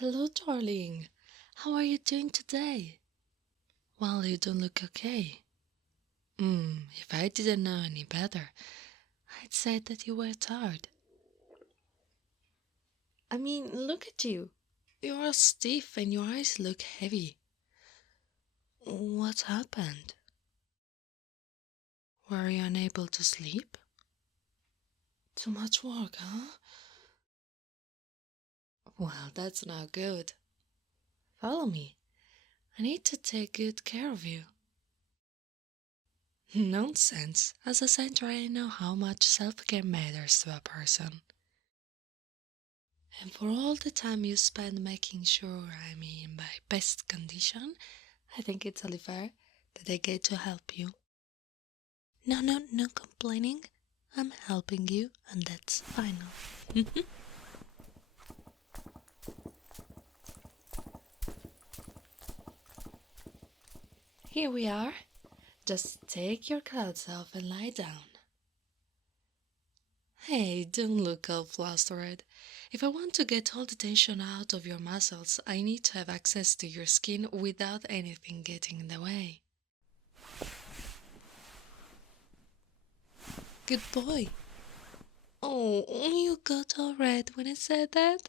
Hello, darling. How are you doing today? Well, you don't look okay. If I didn't know any better, I'd say that you were tired. I mean, look at you. You are stiff and your eyes look heavy. What happened? Were you unable to sleep? Too much work, huh? Well, that's not good. Follow me. I need to take good care of you. Nonsense. As a centaur, I know how much self-care matters to a person. And for all the time you spend making sure I'm in my best condition, I think it's only fair that I get to help you. No, no, no complaining. I'm helping you, and that's final. Here we are. Just take your clothes off and lie down. Hey, don't look all flustered. If I want to get all the tension out of your muscles, I need to have access to your skin without anything getting in the way. Good boy. Oh, you got all red when I said that?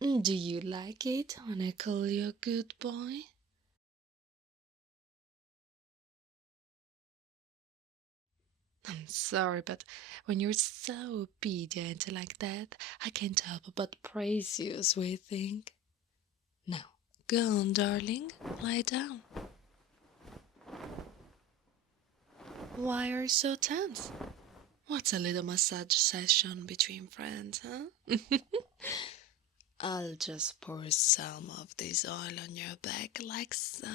Do you like it when I call you a good boy? I'm sorry, but when you're so obedient like that, I can't help but praise you, sweet thing. Now, go on, darling, lie down. Why are you so tense? What's a little massage session between friends, huh? I'll just pour some of this oil on your back like so.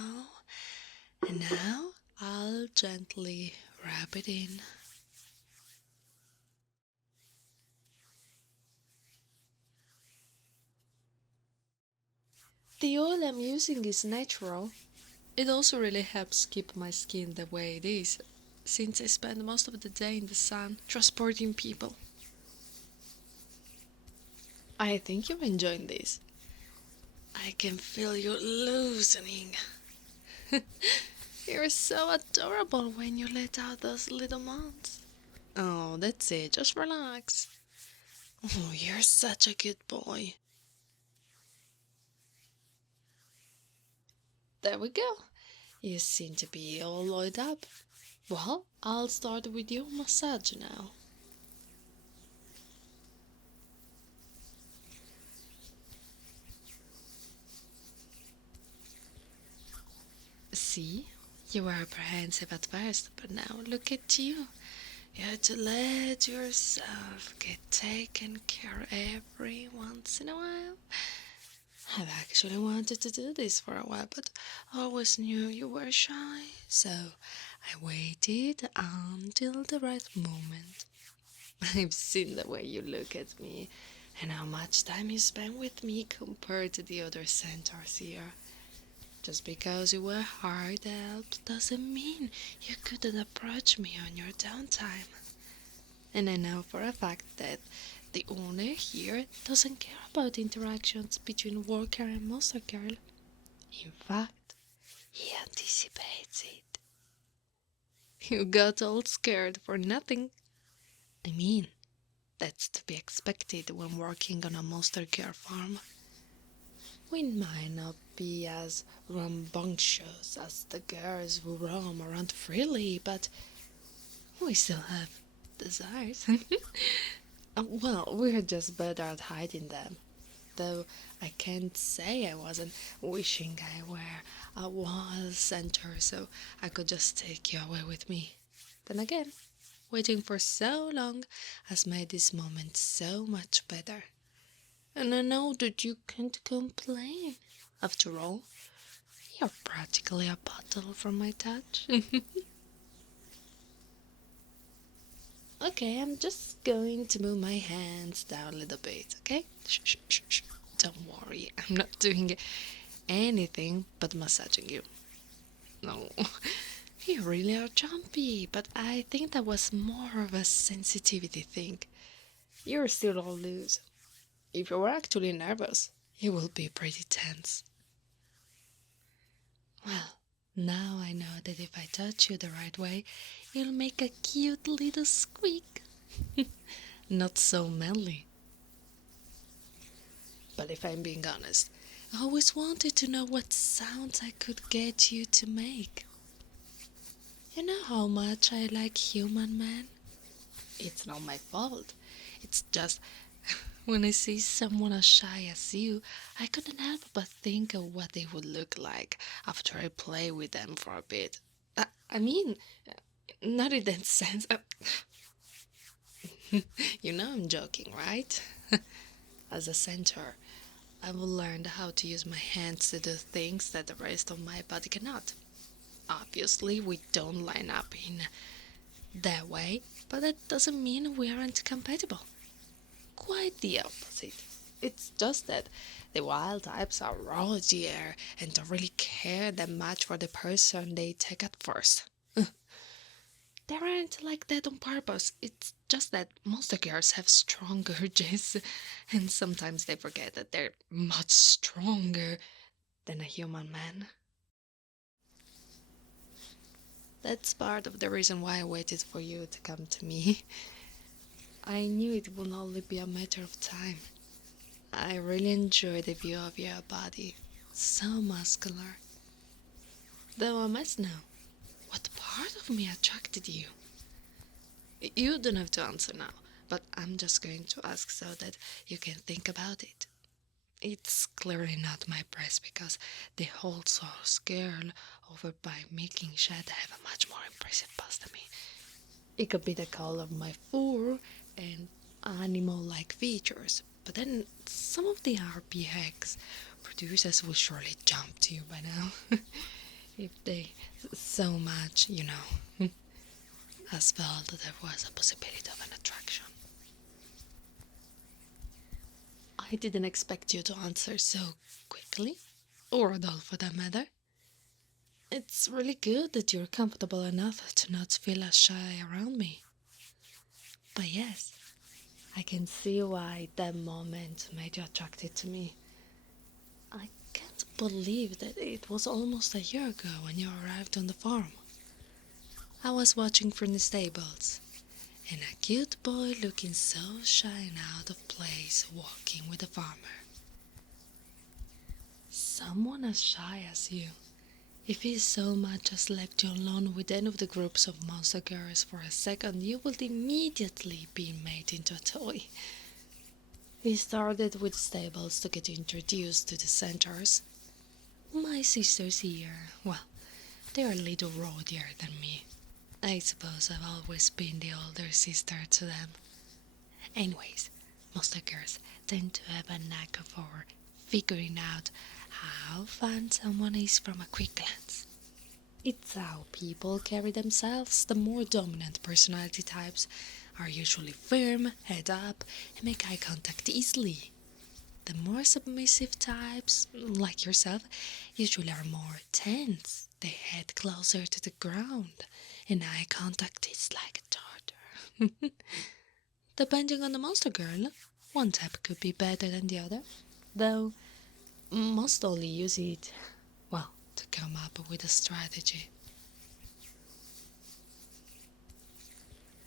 And now I'll gently rub it in. The oil I'm using is natural. It also really helps keep my skin the way it is, since I spend most of the day in the sun transporting people. I think you're enjoying this. I can feel you loosening. You're so adorable when you let out those little moans. Oh, that's it. Just relax. Oh, you're such a good boy. There we go. You seem to be all oiled up. Well, I'll start with your massage now. See? You were apprehensive at first, but now look at you. You had to let yourself get taken care of every once in a while. I've actually wanted to do this for a while, but always knew you were shy, so I waited until the right moment. I've seen the way you look at me and how much time you spend with me compared to the other centaurs here. Just because you were hard help doesn't mean you couldn't approach me on your downtime. And I know for a fact that the owner here doesn't care about interactions between worker and monster girl. In fact, he anticipates it. You got all scared for nothing. I mean, that's to be expected when working on a monster care farm. We might not be as rambunctious as the girls who roam around freely, but we still have desires. Well, we're just better at hiding them. Though I can't say I wasn't wishing I were a wild centaur so I could just take you away with me. Then again, waiting for so long has made this moment so much better. And I know that you can't complain. After all, you're practically a bottle from my touch. Okay, I'm just going to move my hands down a little bit, okay? Shh, shh, shh, shh. Don't worry, I'm not doing anything but massaging you. No, you really are jumpy, but I think that was more of a sensitivity thing. You're still all loose. If you were actually nervous, It will be pretty tense. Well, now I know that if I touch you the right way, you'll make a cute little squeak. Not so manly. But if I'm being honest, I always wanted to know what sounds I could get you to make. You know how much I like human men? It's not my fault. It's just when I see someone as shy as you, I couldn't help but think of what they would look like after I play with them for a bit. I mean, not in that sense. You know I'm joking, right? As a centaur, I've learned how to use my hands to do things that the rest of my body cannot. Obviously, we don't line up in that way, but that doesn't mean we aren't compatible. Quite the opposite. It's just that the wild types are rowdier and don't really care that much for the person they take at first. They aren't like that on purpose. It's just that monster girls have strong urges, and sometimes they forget that they're much stronger than a human man. That's part of the reason why I waited for you to come to me. I knew it would only be a matter of time. I really enjoy the view of your body. So muscular. Though I must know, what part of me attracted you? You don't have to answer now, but I'm just going to ask so that you can think about it. It's clearly not my breast because the whole sauce girl over by making Shed have a much more impressive bust than me. It could be the color of my fur and animal-like features, but then some of the RPX producers will surely jump to you by now. If they so much, as felt that there was a possibility of an attraction. I didn't expect you to answer so quickly, or at all for that matter. It's really good that you're comfortable enough to not feel as shy around me. But yes, I can see why that moment made you attracted to me. I can't believe that it was almost a year ago when you arrived on the farm. I was watching from the stables, and a cute boy looking so shy and out of place walking with the farmer. Someone as shy as you, if he so much as left you alone with any of the groups of monster girls for a second, you would immediately be made into a toy. We started with stables to get introduced to the centaurs. My sisters here, well, they are a little rowdier than me. I suppose I've always been the older sister to them. Anyways, monster girls tend to have a knack for figuring out how fun someone is from a quick glance. It's how people carry themselves. The more dominant personality types are usually firm, head up, and make eye contact easily. The more submissive types, like yourself, usually are more tense. They head closer to the ground, and eye contact is like a torture. Depending on the monster girl, one type could be better than the other, though most only use it, well, to come up with a strategy.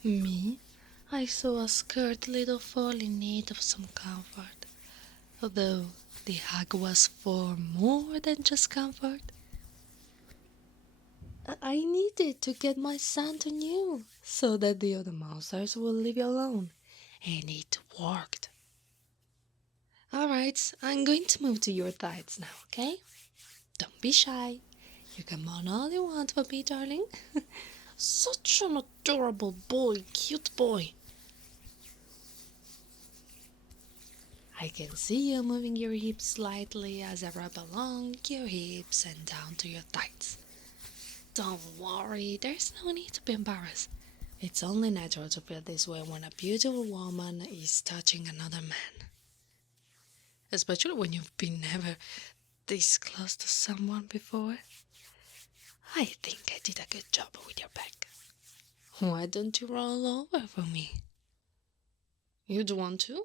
Me? I saw a scared little foal in need of some comfort, although the hug was for more than just comfort. I needed to get my scent on you, so that the other monsters will leave you alone, and it worked. Alright, I'm going to move to your thighs now, okay? Don't be shy. You can moan all you want for me, darling. Such an adorable boy, cute boy. I can see you moving your hips slightly as I rub along your hips and down to your thighs. Don't worry, there's no need to be embarrassed. It's only natural to feel this way when a beautiful woman is touching another man. Especially when you've been never this close to someone before. I think I did a good job with your back. Why don't you roll over for me? You'd want to?